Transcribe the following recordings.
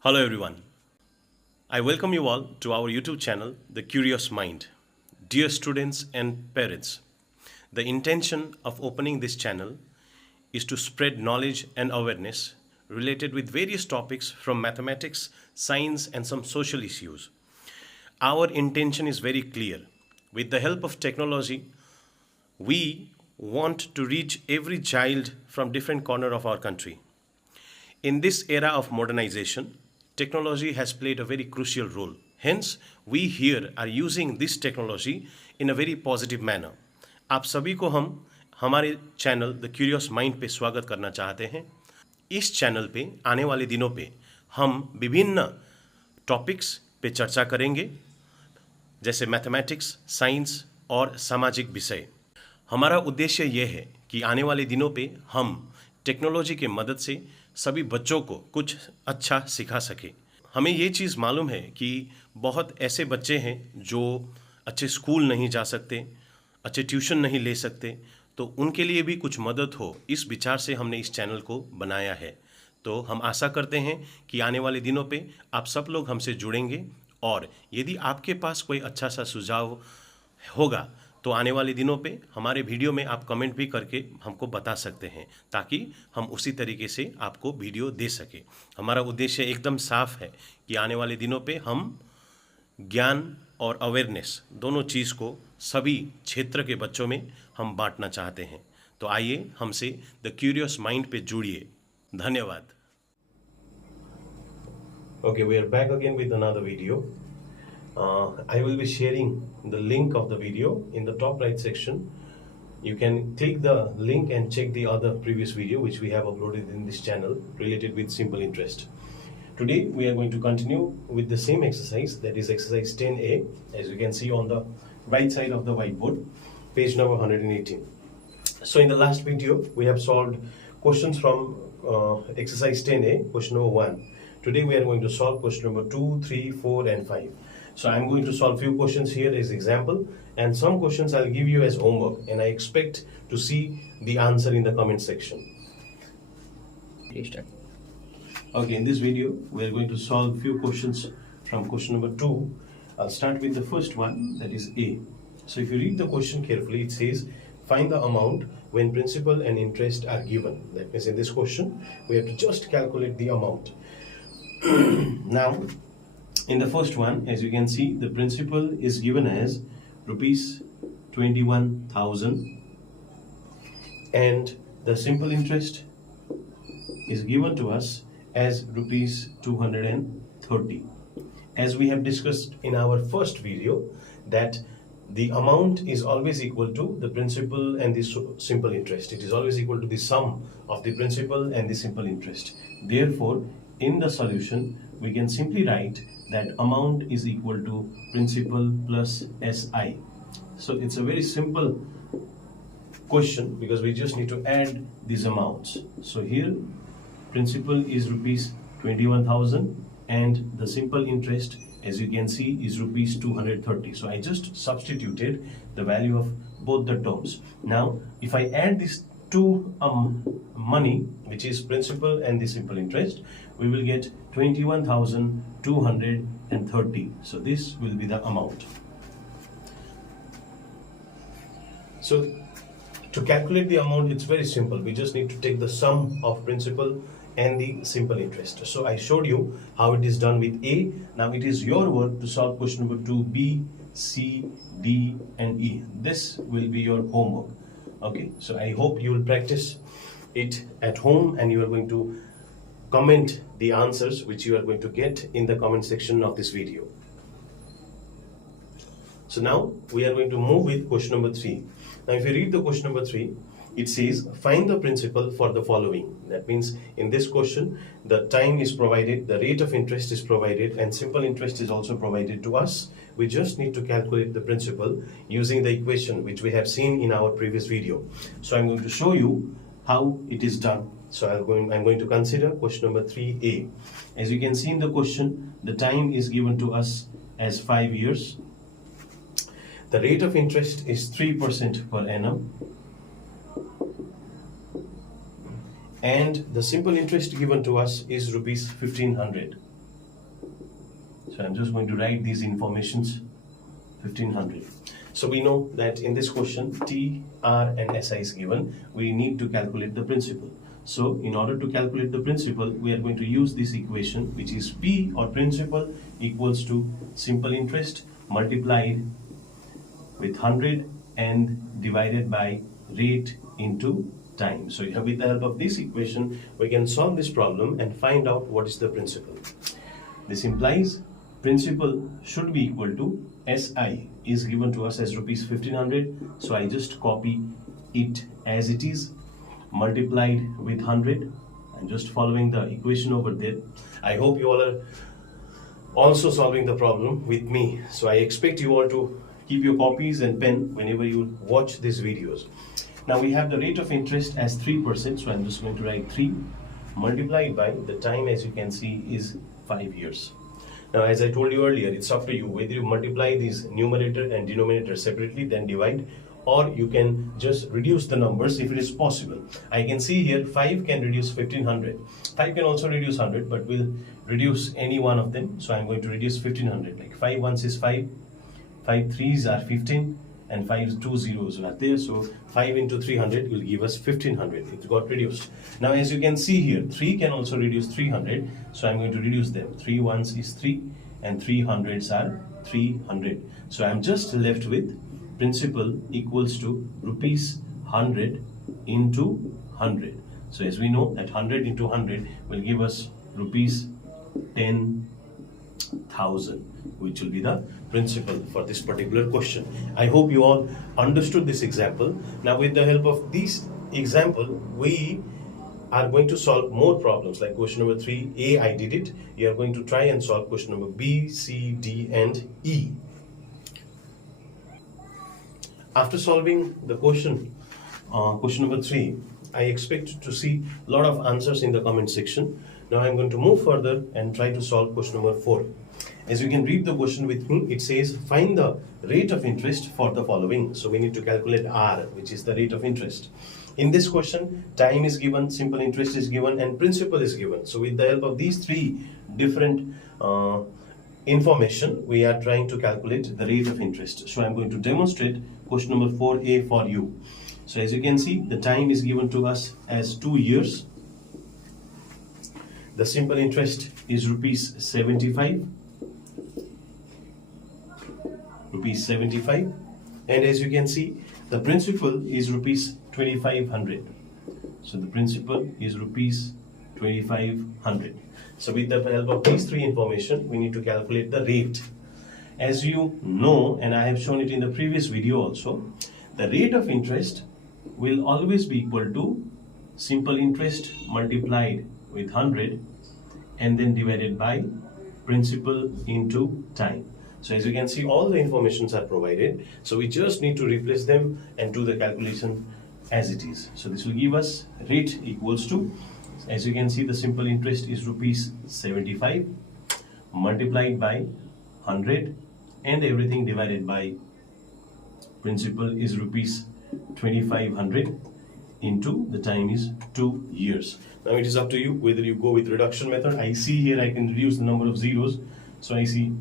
Hello everyone. I welcome you all to our YouTube channel, The Curious Mind. Dear students and parents, the intention of opening this channel is to spread knowledge and awareness related with various topics from mathematics, science and some social issues. Our intention is very clear. With the help of technology, we want to reach every child from different corner of our country. In this era of modernization, technology has played a very crucial role. Hence, we here are using this technology in a very positive manner. आप सभी को हम हमारे channel the curious mind पे स्वागत करना चाहते हैं। इस चैनल पे आने वाले दिनों पे हम विभिन्न टॉपिक्स पे चर्चा करेंगे, जैसे मैथमेटिक्स, साइंस और सामाजिक विषय। हमारा उद्देश्य यह है कि आने वाले दिनों पे हम टेक्नोलॉजी के मदद से सभी बच्चों को कुछ अच्छा सिखा सके। हमें ये चीज़ मालूम है कि बहुत ऐसे बच्चे हैं जो अच्छे स्कूल नहीं जा सकते, अच्छे ट्यूशन नहीं ले सकते, तो उनके लिए भी कुछ मदद हो, इस विचार से हमने इस चैनल को बनाया है। तो हम आशा करते हैं कि आने वाले दिनों पे आप सब लोग हमसे जुड़ेंगे और यदि आपके पास कोई अच्छा सा सुझाव होगा तो आने वाले दिनों पे हमारे वीडियो में आप कमेंट भी करके हमको बता सकते हैं, ताकि हम उसी तरीके से आपको वीडियो दे सके। हमारा उद्देश्य एकदम साफ है कि आने वाले दिनों पे हम ज्ञान और अवेयरनेस दोनों चीज़ को सभी क्षेत्र के बच्चों में हम बांटना चाहते हैं। तो आइए हमसे द क्यूरियस माइंड पे जुड़िए। धन्यवाद। Okay, we are back again with another video. I will be sharing the link of the video in the top right section. You can click the link and check the other previous video which we have uploaded in this channel related with simple interest. Today we are going to continue with the same exercise, that is exercise 10A, as you can see on the right side of the whiteboard, page number 118. So in the last video we have solved questions from exercise 10A, question number 1. Today we are going to solve question number 2, 3, 4 and 5. So I'm going to solve few questions here as example, and some questions I'll give you as homework, and I expect to see the answer in the comment section. Okay, in this video we are going to solve few questions from question number 2. I'll start with the first one, that is A. So if you read the question carefully, it says find the amount when principal and interest are given. That means in this question we have to just calculate the amount. Now in the first one, as you can see, the principal is given as rupees 21,000 and the simple interest is given to us as rupees 230. As we have discussed in our first video, that the amount is always equal to the principal and the simple interest. It is always equal to the sum of the principal and the simple interest. Therefore, in the solution, we can simply write that amount is equal to principal plus SI. So it's a very simple question because we just need to add these amounts. So here principal is rupees 21,000 and the simple interest, as you can see, is rupees 230. So I just substituted the value of both the terms. Now if I add these two money, which is principal and the simple interest, we will get 21,230. So this will be the amount. So to calculate the amount, it's very simple. We just need to take the sum of principal and the simple interest. So I showed you how it is done with A. Now it is your work to solve question number 2, B, C, D and E. This will be your homework. Okay, so I hope you will practice it at home and you are going to comment the answers which you are going to get in the comment section of this video. So now we are going to move with question number 3. Now if you read the question number 3, it says find the principal for the following. That means in this question the time is provided, the rate of interest is provided and simple interest is also provided to us. We just need to calculate the principal using the equation which we have seen in our previous video. So I'm going to show you how it is done. So I'm going to consider question number 3A. As you can see in the question, the time is given to us as 5 years. The rate of interest is 3% per annum. And the simple interest given to us is rupees 1500. So I'm just going to write these informations 1500. So we know that in this question T, R and SI is given. We need to calculate the principal. So in order to calculate the principal, we are going to use this equation, which is P or principal equals to simple interest multiplied with 100 and divided by rate into time. So with the help of this equation, we can solve this problem and find out what is the principal. This implies principal should be equal to SI is given to us as rupees 1500. So I just copy it as it is, multiplied with 100. I'm just following the equation over there. I hope you all are also solving the problem with me. So I expect you all to keep your copies and pen whenever you watch these videos. Now we have the rate of interest as 3%. So I'm just going to write 3 multiplied by the time, as you can see, is 5 years. Now, as I told you earlier, it's up to you whether you multiply these numerator and denominator separately, then divide, or you can just reduce the numbers if it is possible. I can see here 5 can reduce 1500. 5 can also reduce 100, but we'll reduce any one of them. So I'm going to reduce 1500. Like 5 ones is 5, 5 threes are 15, and 5 two zeros are there. So 5 into 300 will give us 1500. It got reduced. Now as you can see here, 3 can also reduce 300. So I'm going to reduce them. 3 ones is 3 and 3 hundreds are 300. So I'm just left with principal equals to rupees 100 into 100. So as we know that 100 into 100 will give us rupees 10,000, which will be the principal for this particular question. I hope you all understood this example. Now with the help of this example, we are going to solve more problems like question number 3A. I did it. You are going to try and solve question number B, C, D and E. After solving the question number 3, I expect to see a lot of answers in the comment section. Now I'm going to move further and try to solve question number 4. As you can read the question with me, it says find the rate of interest for the following. So we need to calculate R, which is the rate of interest. In this question, time is given, simple interest is given, and principal is given. So with the help of these 3 different information, we are trying to calculate the rate of interest. So I'm going to demonstrate question number 4A for you. So as you can see, the time is given to us as 2 years. The simple interest is rupees 75. And as you can see, the principal is rupees 2500. So the principal is rupees 2500. So with the help of these 3 information, we need to calculate the rate. As you know, and I have shown it in the previous video also, the rate of interest will always be equal to simple interest multiplied with 100 and then divided by principal into time. So as you can see, all the informations are provided. So we just need to replace them and do the calculation as it is. So this will give us rate equals to, as you can see, the simple interest is rupees 75 multiplied by 100 and everything divided by principal is rupees 2500 into the time is 2 years. Now it is up to you whether you go with reduction method. I see here I can reduce the number of zeros. So I see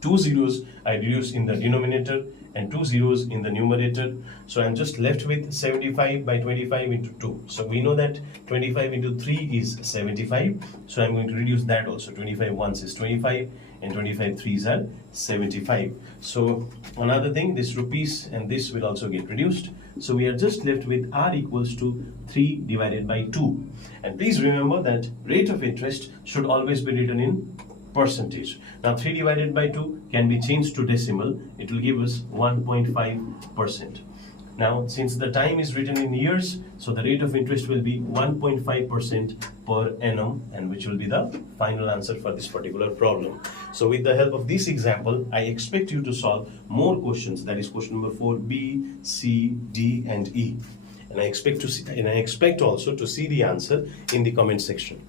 2 zeros I reduce in the denominator and 2 zeros in the numerator. So I'm just left with 75 by 25 into 2. So we know that 25 into 3 is 75. So I'm going to reduce that also. 25 ones is 25 and 25 threes are 75. So another thing, this rupees and this will also get reduced. So we are just left with R equals to 3 divided by 2. And please remember that rate of interest should always be written in percentage. Now 3 divided by 2 can be changed to decimal. It will give us 1.5%. Now since the time is written in years, so the rate of interest will be 1.5% per annum, and which will be the final answer for this particular problem. So with the help of this example, I expect you to solve more questions, that is question number 4, B, C, D and E. And I expect also to see the answer in the comment section.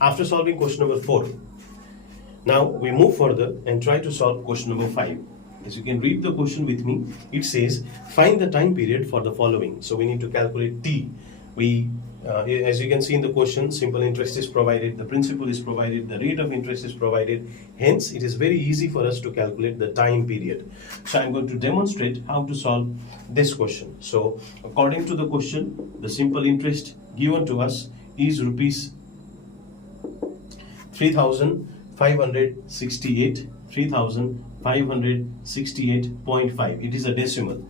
After solving question number 4, now we move further and try to solve question number 5. As you can read the question with me, it says find the time period for the following. So we need to calculate T. We as you can see in the question, simple interest is provided, the principal is provided, the rate of interest is provided. Hence, it is very easy for us to calculate the time period. So I'm going to demonstrate how to solve this question. So according to the question, the simple interest given to us is rupees 3,568.5. It is a decimal.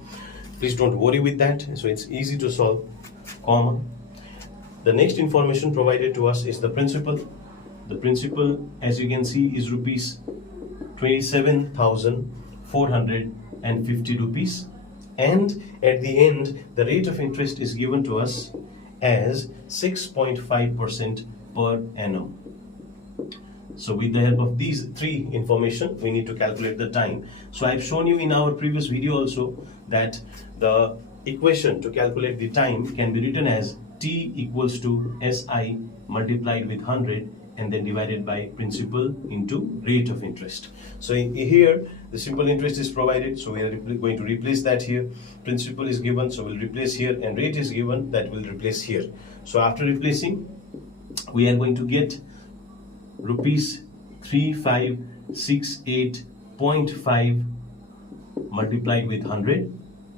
Please don't worry with that. So it's easy to solve. Comma. The next information provided to us is the principal. The principal, as you can see, is rupees 27,450 rupees. And at the end, the rate of interest is given to us as 6.5% per annum. So with the help of these three information, we need to calculate the time. So I've shown you in our previous video also that the equation to calculate the time can be written as T equals to SI multiplied with 100 and then divided by principal into rate of interest. So here the simple interest is provided, so we are going to replace that here. Principal is given, so we'll replace here, and rate is given, that will replace here. So after replacing, we are going to get rupees 3568.5 multiplied with 100,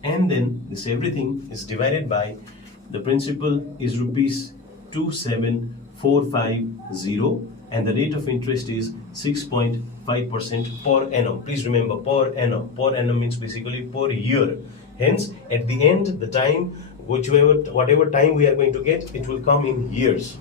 and then this everything is divided by the principal is rupees 27,450 and the rate of interest is 6.5% per annum. Please remember, per annum. Per annum means basically per year. Hence, at the end, the time, whatever time we are going to get, it will come in years.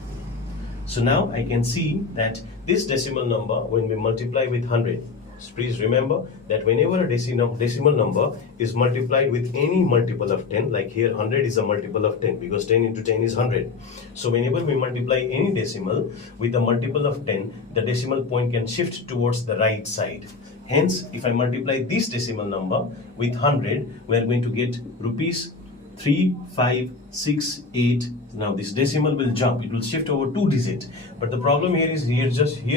So now I can see that this decimal number, when we multiply with 100, please remember that whenever a decimal number is multiplied with any multiple of 10, like here 100 is a multiple of 10 because 10 into 10 is 100. So whenever we multiply any decimal with a multiple of 10, the decimal point can shift towards the right side. Hence, if I multiply this decimal number with 100, we are going to get rupees 3568. Now this decimal will jump, it will shift over 2 digits, but the problem here is here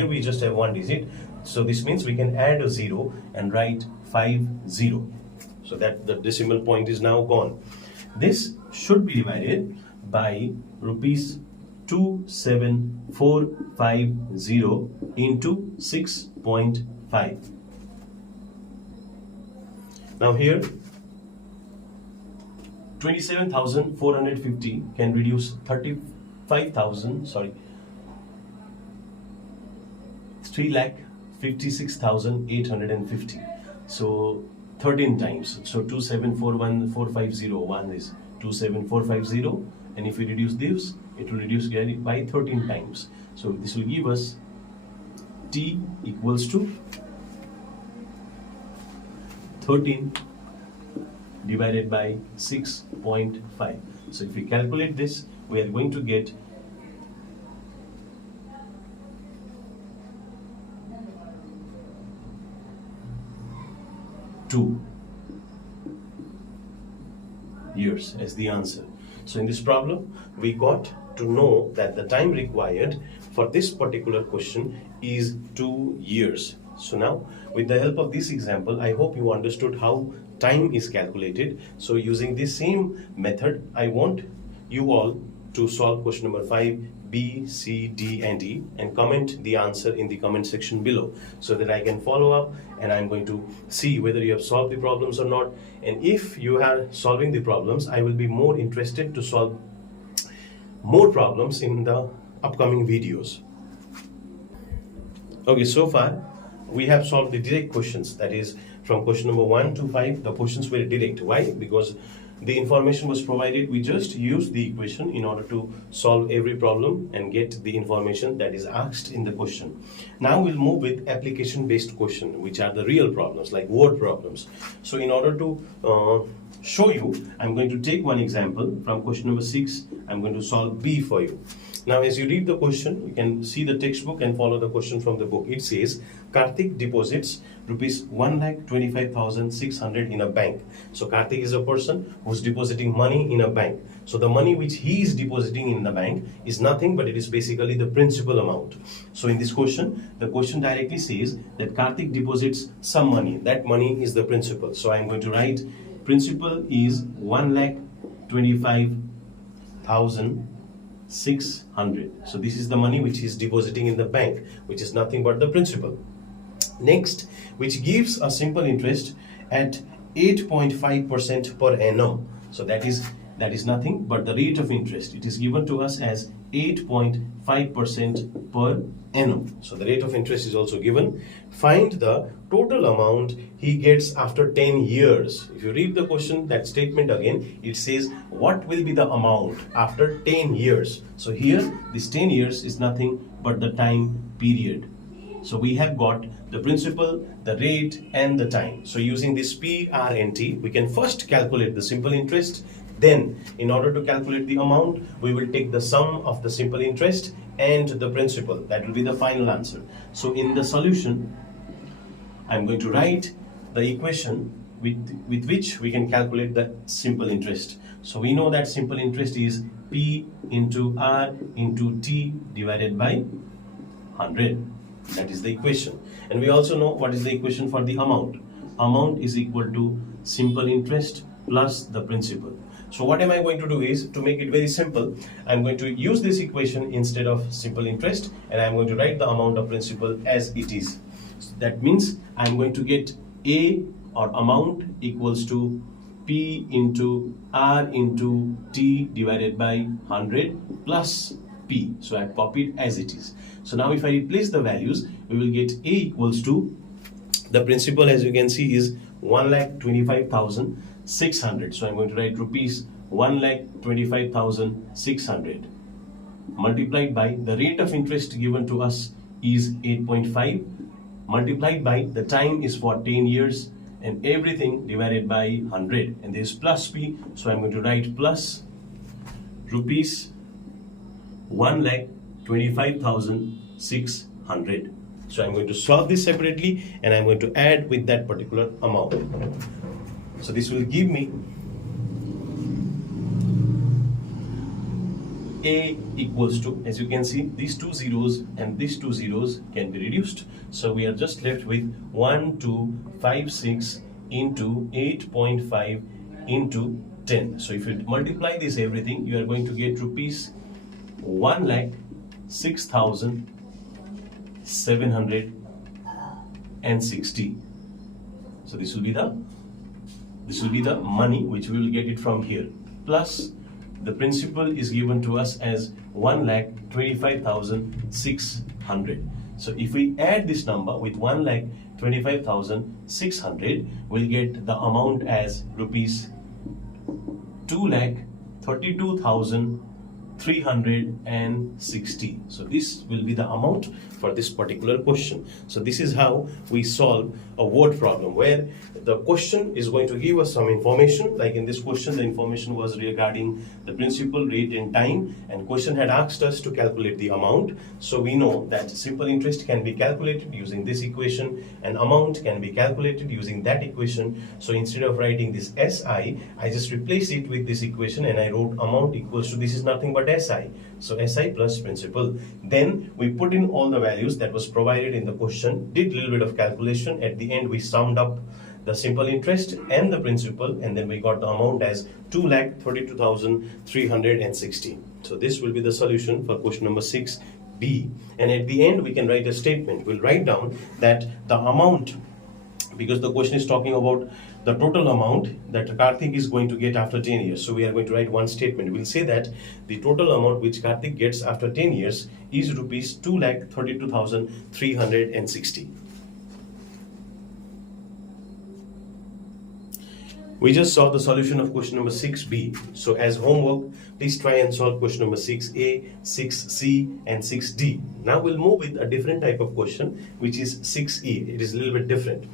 we just have 1 digit. So this means we can add a 0 and write 50. So that the decimal point is now gone. This should be divided by rupees 27,450 into 6.5. Now here 27,450 can reduce 3,56,850. So 13 times. So 27,450 is 27,450, and if we reduce this, it will reduce by 13 times. So this will give us T equals to 13 divided by 6.5. So if we calculate this, we are going to get 2 years as the answer. So in this problem, we got to know that the time required for this particular question is 2 years. So now, with the help of this example, I hope you understood how time is calculated. So using this same method, I want you all to solve question number 5, B, C, D, and E, and comment the answer in the comment section below so that I can follow up, and I'm going to see whether you have solved the problems or not. And if you are solving the problems, I will be more interested to solve more problems in the upcoming videos. Okay, so far we have solved the direct questions, that is from question number 1 to 5. The questions were direct. Why? Because the information was provided. We just used the equation in order to solve every problem and get the information that is asked in the question. Now we'll move with application based question, which are the real problems, like word problems. So in order to show you, I'm going to take one example from question number 6. I'm going to solve B for you. Now as you read the question, you can see the textbook and follow the question from the book. It says Karthik deposits rupees 1,25,600 in a bank. So Karthik is a person who's depositing money in a bank. So the money which he is depositing in the bank is nothing but it is basically the principal amount. So in this question, the question directly says that Karthik deposits some money. That money is the principal. So I'm going to write principal is 1,25,600 600. So this is the money which he is depositing in the bank, which is nothing but the principal. Next, which gives a simple interest at 8.5% per annum. So that is nothing but the rate of interest. It is given to us as 8.5% per annum. So the rate of interest is also given. Find the total amount he gets after 10 years. If you read the question, that statement again, it says what will be the amount after 10 years. So here this 10 years is nothing but the time period. So we have got the principal, the rate and the time. So using this PRNT, we can first calculate the simple interest. Then in order to calculate the amount, we will take the sum of the simple interest and the principal. That will be the final answer. So in the solution, I'm going to write the equation with which we can calculate the simple interest. So we know that simple interest is P into R into T divided by 100. That is the equation. And we also know what is the equation for the amount. Amount is equal to simple interest plus the principal. So what am I going to do is, to make it very simple, I'm going to use this equation instead of simple interest, and I'm going to write the amount of principal as it is. So that means I'm going to get A, or amount, equals to P into R into T divided by 100 plus P. So I've copied as it is. So now if I replace the values, we will get A equals to, the principal as you can see is 1,25,600. So I'm going to write rupees 1,25,600 multiplied by the rate of interest given to us is 8.5 multiplied by the time is for 10 years and everything divided by 100, and there is plus P. So I'm going to write plus rupees 1,25,600. So I'm going to solve this separately and I'm going to add with that particular amount. So this will give me A equals to, as you can see, these two zeros and these two zeros can be reduced. So we are just left with 1256 into 8.5 into 10. So if you multiply this everything, you are going to get rupees 1,06,760. So this will be the money which we will get it from here, plus the principal is given to us as 1,25,600. So if we add this number with 1,25,600, we'll get the amount as rupees 2,32,360. So this will be the amount for this particular question. So this is how we solve a word problem, where the question is going to give us some information. Like in this question, the information was regarding the principal, rate and time, and question had asked us to calculate the amount. So we know that simple interest can be calculated using this equation and amount can be calculated using that equation. So instead of writing this SI, I just replace it with this equation and I wrote amount equals to, this is nothing but SI. So SI plus principal. Then we put in all the values that was provided in the question, did a little bit of calculation. At the end we summed up the simple interest and the principal, and then we got the amount as 2,32,360. So this will be the solution for question number 6B. And at the end we can write a statement. We'll write down that the amount, because the question is talking about the total amount that Karthik is going to get after 10 years. So we are going to write one statement. We'll say that the total amount which Karthik gets after 10 years is rupees 2,32,360. We just saw the solution of question number 6B. So as homework, please try and solve question number 6A, 6C and 6D. Now we'll move with a different type of question, which is 6E. It is a little bit different.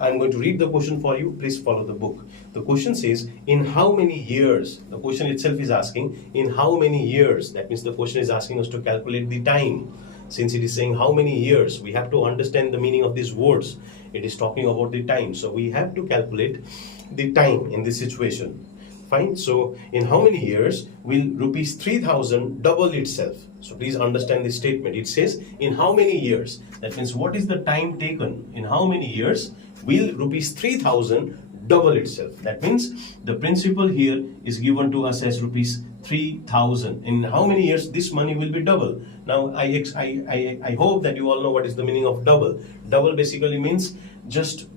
I'm going to read the question for you. Please follow the book. The question says, in how many years? The question itself is asking, in how many years? That means the question is asking us to calculate the time. Since it is saying how many years, we have to understand the meaning of these words. It is talking about the time. So we have to calculate the time in this situation. Fine. So in how many years will rupees 3,000 double itself? So please understand this statement. It says in how many years? That means what is the time taken? In how many years will rupees 3,000 double itself? That means the principal here is given to us as rupees 3,000. In how many years this money will be double? Now I hope that you all know what is the meaning of double. Double basically means just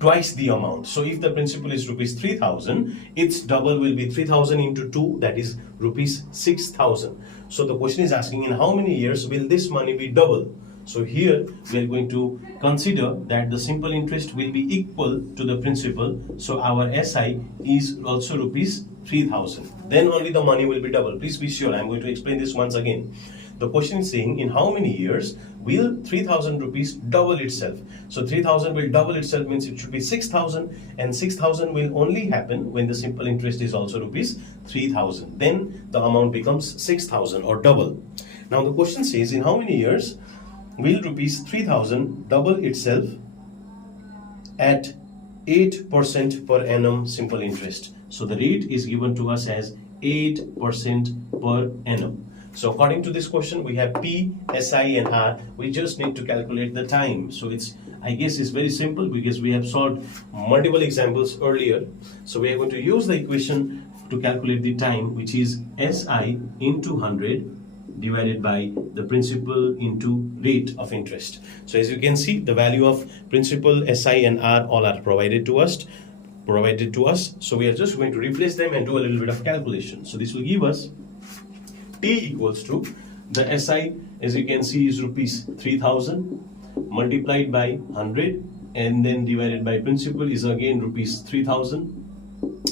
twice the amount. So if the principal is rupees 3,000, its double will be 3,000 into 2, that is rupees 6,000. So the question is asking, in how many years will this money be double? So here we are going to consider that the simple interest will be equal to the principal. So our SI is also rupees 3,000. Then only the money will be double. Please be sure, I am going to explain this once again. The question is saying, in how many years will 3,000 rupees double itself? So 3,000 will double itself means it should be 6,000, and 6,000 will only happen when the simple interest is also rupees 3,000. Then the amount becomes 6,000 or double. Now the question says, in how many years will rupees 3,000 double itself at 8% per annum simple interest? So the rate is given to us as 8% per annum. So according to this question, we have P, SI and R. We just need to calculate the time. So I guess it's very simple because we have solved multiple examples earlier. So we are going to use the equation to calculate the time, which is SI into 100 divided by the principal into rate of interest. So as you can see, the value of principal, SI and R all are provided to us. So we are just going to replace them and do a little bit of calculation. So this will give us T equals to, the SI as you can see is rupees 3,000 multiplied by 100 and then divided by principal is again rupees 3,000,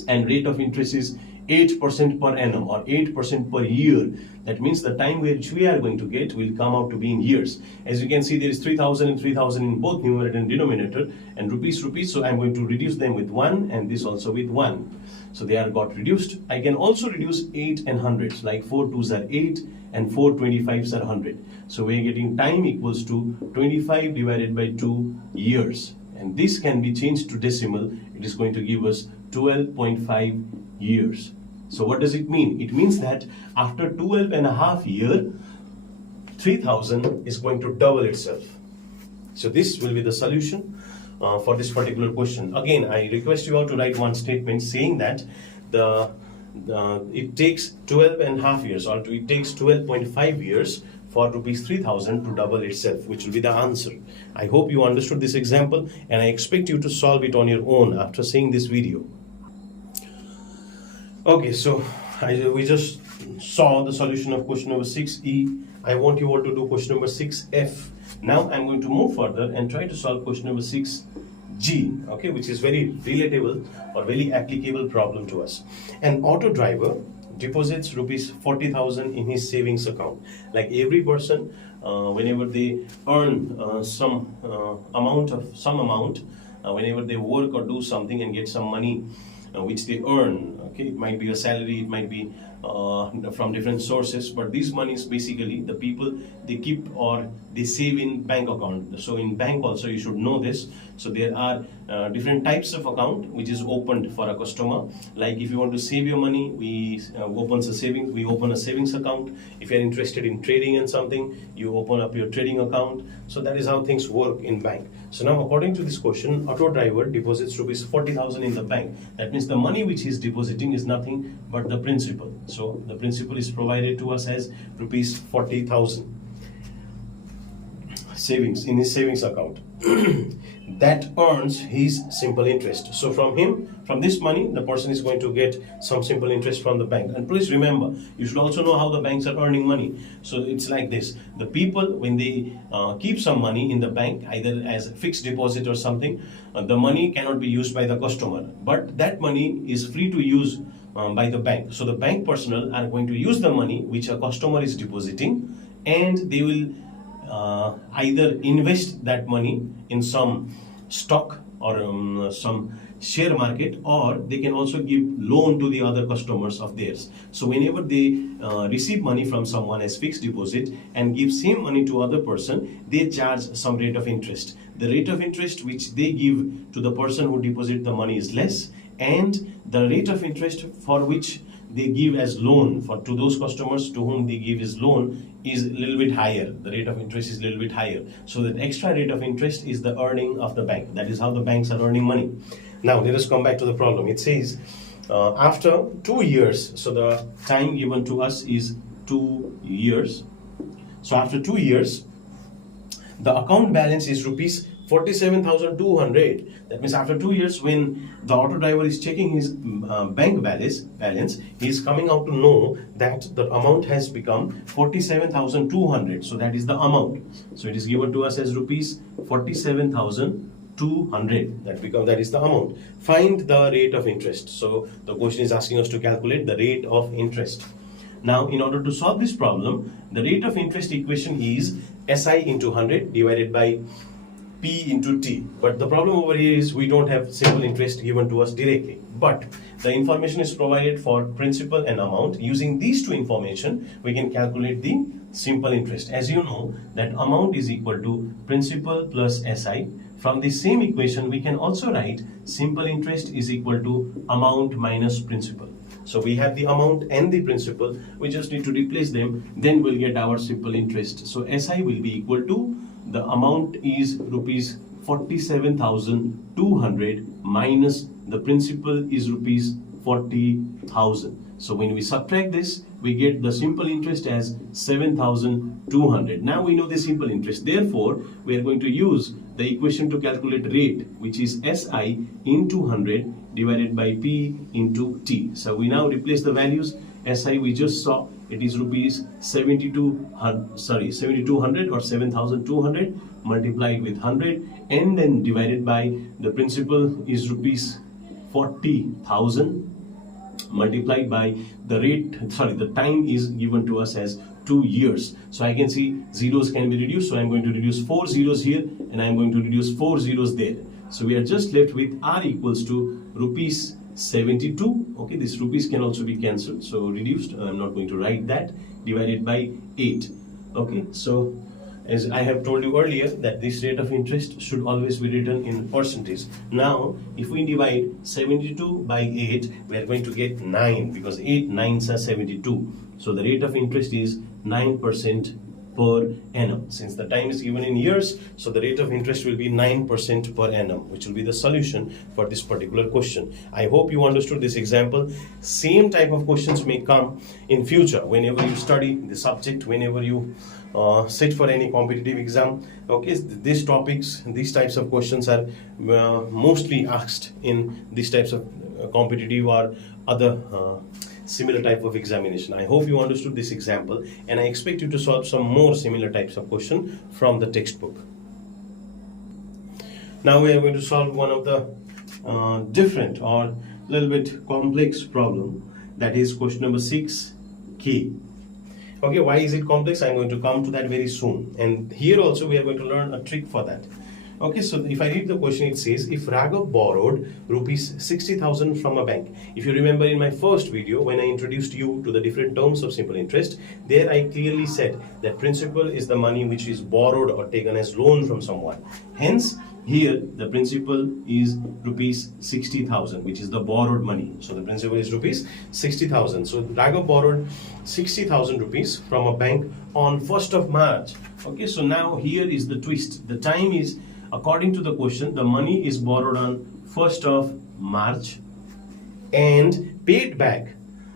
and rate of interest is 8% per annum or 8% per year. That means the time which we are going to get will come out to be in years. As you can see, there is 3,000 and 3,000 in both numerator and denominator, and rupees. So I'm going to reduce them with 1 and this also with 1. So they are got reduced. I can also reduce 8 and hundreds, like 4 2s are 8 and 4 25s are 100. So we're getting time equals to 25 divided by 2 years. And this can be changed to decimal. It is going to give us 12.5 years. So what does it mean? It means that after 12 and a half years, 3,000 is going to double itself. So this will be the solution for this particular question. Again, I request you all to write one statement saying that it takes 12 and a half years, or it takes 12.5 years for rupees 3,000 to double itself, which will be the answer. I hope you understood this example, and I expect you to solve it on your own after seeing this video. Okay, so we just saw the solution of question number 6E. I want you all to do question number 6F. Now I'm going to move further and try to solve question number 6G, okay, which is very relatable or very applicable problem to us. An auto driver deposits rupees 40,000 in his savings account. Like every person, whenever they earn some amount, whenever they work or do something and get some money which they earn, okay, it might be a salary, it might be from different sources, but these monies basically the people they keep or they save in bank account. So in bank also you should know this. So there are different types of account which is opened for a customer. Like if you want to save your money, we open a savings account. If you are interested in trading in something, you open up your trading account. So that is how things work in bank. So now according to this question, auto driver deposits rupees 40,000 in the bank. That means the money which he is depositing is nothing but the principal. So the principal is provided to us as rupees 40,000 savings in his savings account that earns his simple interest. So from this money, the person is going to get some simple interest from the bank. And please remember, you should also know how the banks are earning money. So it's like this: the people, when they keep some money in the bank, either as a fixed deposit or something, the money cannot be used by the customer, but that money is free to use by the bank. So the bank personnel are going to use the money which a customer is depositing, and they will either invest that money in some stock or some share market, or they can also give loan to the other customers of theirs. So whenever they receive money from someone as fixed deposit and give same money to other person, they charge some rate of interest. The rate of interest which they give to the person who deposit the money is less, and the rate of interest for which they give as loan to those customers to whom they give as loan is a little bit higher. The rate of interest is a little bit higher. So that extra rate of interest is the earning of the bank. That is how the banks are earning money. Now let us come back to the problem. It says after 2 years, so the time given to us is 2 years. So after 2 years, the account balance is rupees 47,200. That means after 2 years, when the auto driver is checking his bank balance, he is coming out to know that the amount has become 47,200. So that is the amount. So it is given to us as rupees 47,200. That is the amount. Find the rate of interest. So the question is asking us to calculate the rate of interest. Now, in order to solve this problem, the rate of interest equation is SI into 100 divided by P into T. But the problem over here is we don't have simple interest given to us directly. But the information is provided for principal and amount. Using these two information, we can calculate the simple interest. As you know, that amount is equal to principal plus SI. From the same equation, we can also write simple interest is equal to amount minus principal. So we have the amount and the principal. We just need to replace them. Then we'll get our simple interest. So SI will be equal to, the amount is rupees 47,200 minus the principal is rupees 40,000. So when we subtract this, we get the simple interest as 7,200. Now we know the simple interest. Therefore, we are going to use the equation to calculate rate, which is SI into 100 divided by P into T. So we now replace the values. SI we just saw, it is rupees 7,200 or 7,200 multiplied with 100 and then divided by the principal is rupees 40,000 multiplied by the the time is given to us as 2 years. So I can see zeros can be reduced. So I'm going to reduce 4 zeros here and I'm going to reduce 4 zeros there. So we are just left with R equals to rupees 72. Okay, this rupees can also be cancelled. So reduced, I'm not going to write that, divided by 8. Okay, so as I have told you earlier that this rate of interest should always be written in percentage. Now, if we divide 72 by 8, we are going to get 9 because 8 9s are 72. So the rate of interest is 9% per annum. Since the time is given in years, so the rate of interest will be 9% per annum, which will be the solution for this particular question. I hope you understood this example. Same type of questions may come in future whenever you study the subject, whenever you sit for any competitive exam. Okay, these topics, these types of questions are mostly asked in these types of competitive or other similar type of examination. I hope you understood this example and I expect you to solve some more similar types of question from the textbook. Now we are going to solve one of the different or little bit complex problem, that is question number 6K. Okay, why is it complex? I'm going to come to that very soon. And here also we are going to learn a trick for that. Okay, so if I read the question, it says, if Raghav borrowed rupees 60,000 from a bank. If you remember in my first video, when I introduced you to the different terms of simple interest, there I clearly said that principal is the money which is borrowed or taken as loan from someone. Hence, here the principal is rupees 60,000, which is the borrowed money. So the principal is rupees 60,000. So Raghav borrowed 60,000 rupees from a bank on 1st of March. Okay, so now here is the twist. The time is, according to the question, the money is borrowed on 1st of March and paid back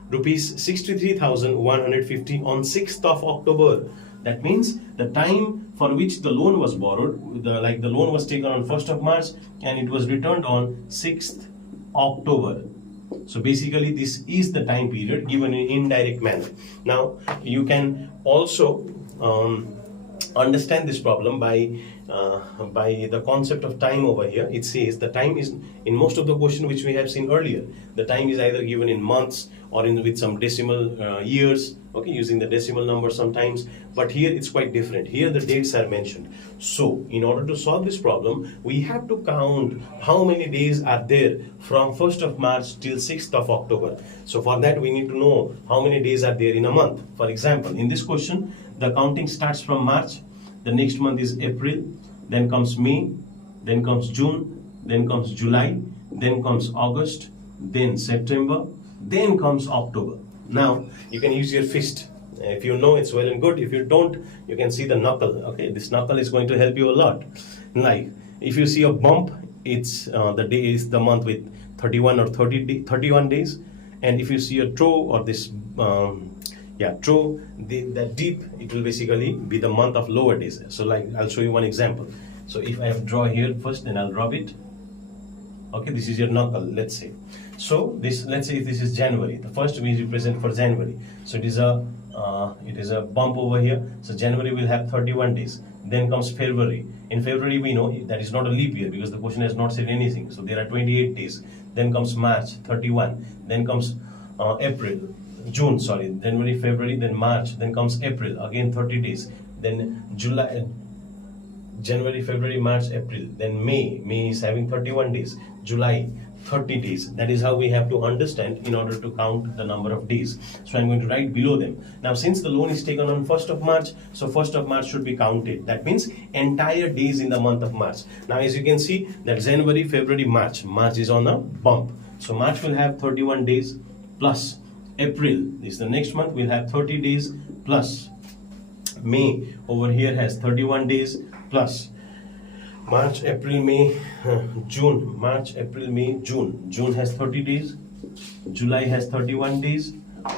rupees 63,150 on 6th of October. That means the time for which the loan was borrowed, the loan was taken on 1st of March and it was returned on 6th October. So basically this is the time period given in indirect manner. Now you can also understand this problem by the concept of time over here. It says the time is, in most of the question which we have seen earlier, the time is either given in months or with some decimal years, okay, using the decimal number sometimes, but here it's quite different. Here the dates are mentioned. So in order to solve this problem, we have to count how many days are there from 1st of March till 6th of October. So for that we need to know how many days are there in a month. For example, in this question, the counting starts from March, the next month is April, then comes May, then comes June, then comes July, then comes August, then September, then comes October. Now you can use your fist. If you know, it's well and good. If you don't, you can see the knuckle. Okay, this knuckle is going to help you a lot. Like if you see a bump it's the day is the month with 31 or 31 days. And if you see a throw or this throw, that deep, it will basically be the month of lower days. So like I'll show you one example. So if I have draw here first, then I'll rub it. Okay, this is your knuckle, let's say. So this, let's say this is January. The first we represent for January. So it is a bump over here. So January will have 31 days. Then comes February. In February we know that is not a leap year because the question has not said anything. So there are 28 days. Then comes March, 31. Then comes June, sorry. January, February, then March. Then comes April, again 30 days. Then July. January, February, March, April. Then May is having 31 days. July, 30 days. That is how we have to understand in order to count the number of days. So I'm going to write below them. Now since the loan is taken on 1st of March, so 1st of March should be counted. That means entire days in the month of March. Now as you can see that January, February, March is on a bump. So March will have 31 days plus April is the next month, will have 30 days plus May over here has 31 days plus March, April, May, June. March, April, May, June. June has 30 days. July has 31 days.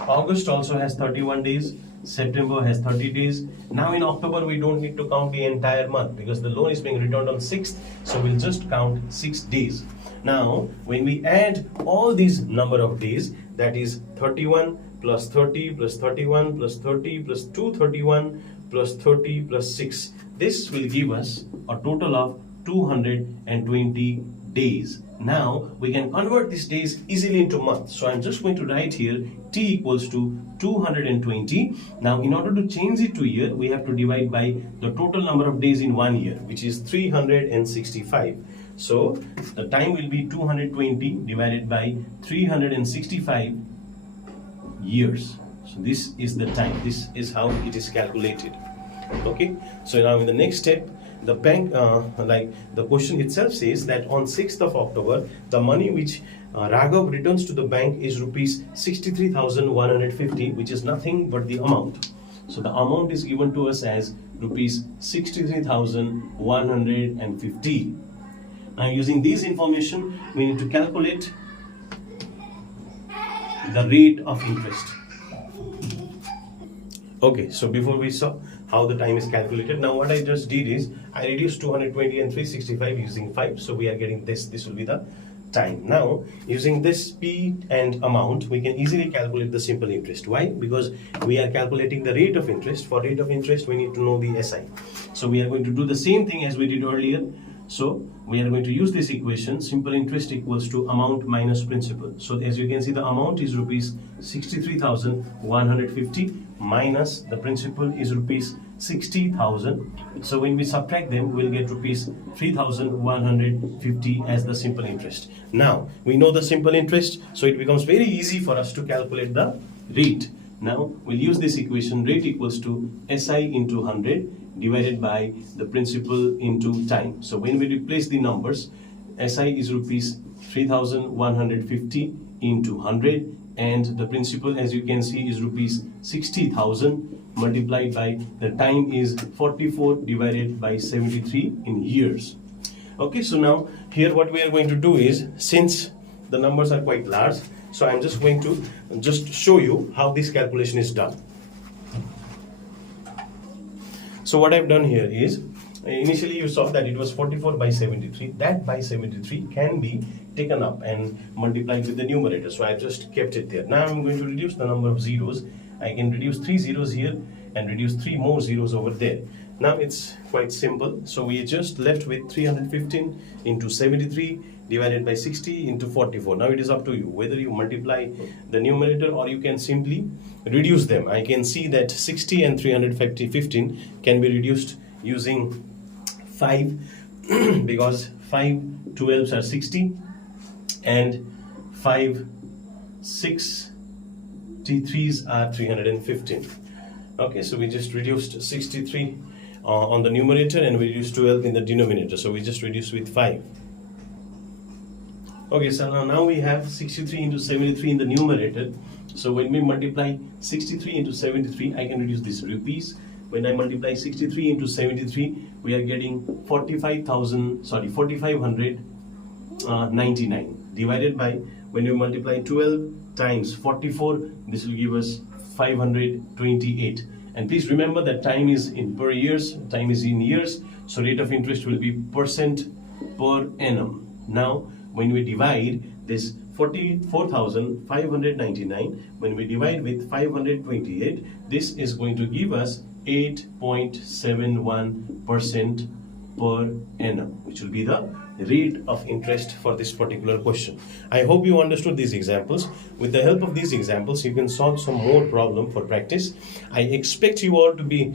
August also has 31 days. September has 30 days. Now in October we don't need to count the entire month because the loan is being returned on 6th. So we'll just count 6 days. Now when we add all these number of days, that is 31 plus 30 plus 31 plus 30 plus 231 plus 30 plus 6. This will give us a total of 220 days. Now we can convert these days easily into months. So I'm just going to write here t equals to 220. Now in order to change it to year, we have to divide by the total number of days in 1 year, which is 365. So the time will be 220 divided by 365 years. So this is the time. This is how it is calculated. Okay, so now in the next step, the bank, the question itself says that on 6th of October, the money which Raghav returns to the bank is rupees 63,150, which is nothing but the amount. So the amount is given to us as rupees 63,150. Now using this information, we need to calculate the rate of interest. Okay, so before we saw how the time is calculated, now what I just did is I reduced 220 and 365 using 5, so we are getting this will be the time. Now using this P and amount, we can easily calculate the simple interest. Why? Because we are calculating the rate of interest. For rate of interest we need to know the SI. So we are going to do the same thing as we did earlier. So we are going to use this equation, simple interest equals to amount minus principal. So as you can see, the amount is rupees 63,150 minus the principal is rupees 60,000. So when we subtract them, we'll get rupees 3,150 as the simple interest. Now we know the simple interest, so it becomes very easy for us to calculate the rate. Now we'll use this equation, rate equals to SI into 100 divided by the principal into time. So when we replace the numbers, SI is rupees 3,150 into 100 and the principal, as you can see, is rupees 60,000 multiplied by the time is 44 divided by 73 in years. Okay, so now here what we are going to do is, since the numbers are quite large, so I'm just going to show you how this calculation is done. So what I've done here is, initially you saw that it was 44 by 73. That by 73 can be taken up and multiplied with the numerator. So I've just kept it there. Now I'm going to reduce the number of zeros. I can reduce 3 zeros here and reduce 3 more zeros over there. Now it's quite simple. So we just left with 315 into 73 divided by 60 into 44. Now it is up to you whether you multiply the numerator or you can simply reduce them. I can see that 60 and 315 can be reduced using 5 because 5 12s are 60 and 5 63s are 315. Okay, so we just reduced 63 on the numerator and we reduced 12 in the denominator. So we just reduced with 5. Okay, so now we have 63 into 73 in the numerator. So when we multiply 63 into 73, I can reduce this rupees. When I multiply 63 into 73, we are getting 4,500 99 divided by, when you multiply 12 times 44, this will give us 528. And please remember that time is in per years, time is in years, so rate of interest will be percent per annum. Now when we divide this 44,599, when we divide with 528, this is going to give us 8.71% per annum, which will be the rate of interest for this particular question. I hope you understood these examples. With the help of these examples, you can solve some more problem for practice. I expect you all to be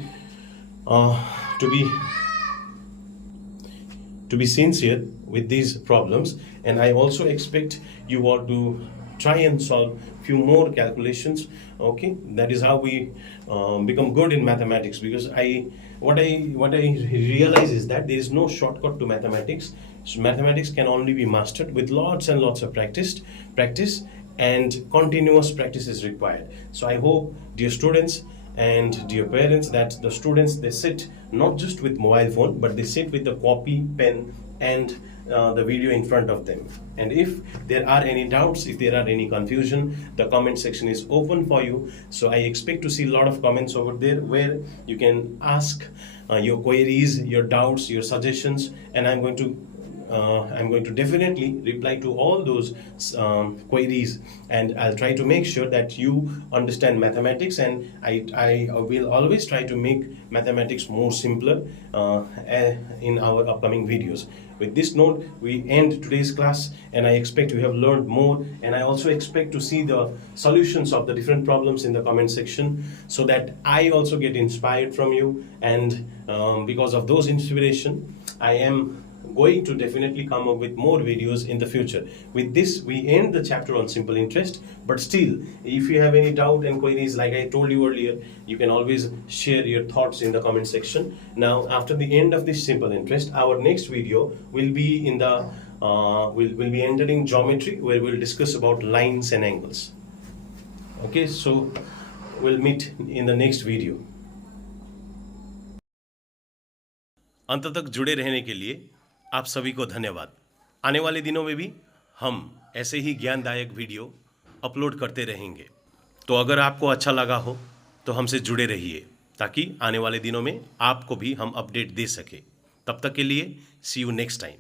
sincere with these problems, and I also expect you all to try and solve few more calculations. Okay, that is how we become good in mathematics, because what I realize is that there is no shortcut to mathematics. So mathematics can only be mastered with lots and lots of practice, and continuous practice is required. So I hope, dear students and dear parents, that the students, they sit not just with mobile phone, but they sit with the copy, pen, and the video in front of them. And if there are any doubts, if there are any confusion, the comment section is open for you. So I expect to see a lot of comments over there where you can ask your queries, your doubts, your suggestions, and I'm going to definitely reply to all those queries, and I'll try to make sure that you understand mathematics, and I will always try to make mathematics more simpler in our upcoming videos. With this note, we end today's class, and I expect you have learned more, and I also expect to see the solutions of the different problems in the comment section, so that I also get inspired from you, and because of those inspiration, I am going to definitely come up with more videos in the future. With this, we end the chapter on simple interest, but still, if you have any doubt and queries, like I told you earlier, you can always share your thoughts in the comment section. Now, after the end of this simple interest, our next video will be in the will be entering geometry, where we'll discuss about lines and angles. Okay, so we'll meet in the next video. अंत तक जुड़े रहने के लिए आप सभी को धन्यवाद। आने वाले दिनों में भी हम ऐसे ही ज्ञानदायक वीडियो अपलोड करते रहेंगे। तो अगर आपको अच्छा लगा हो तो हमसे जुड़े रहिए, ताकि आने वाले दिनों में आपको भी हम अपडेट दे सके। तब तक के लिए सी यू नेक्स्ट टाइम।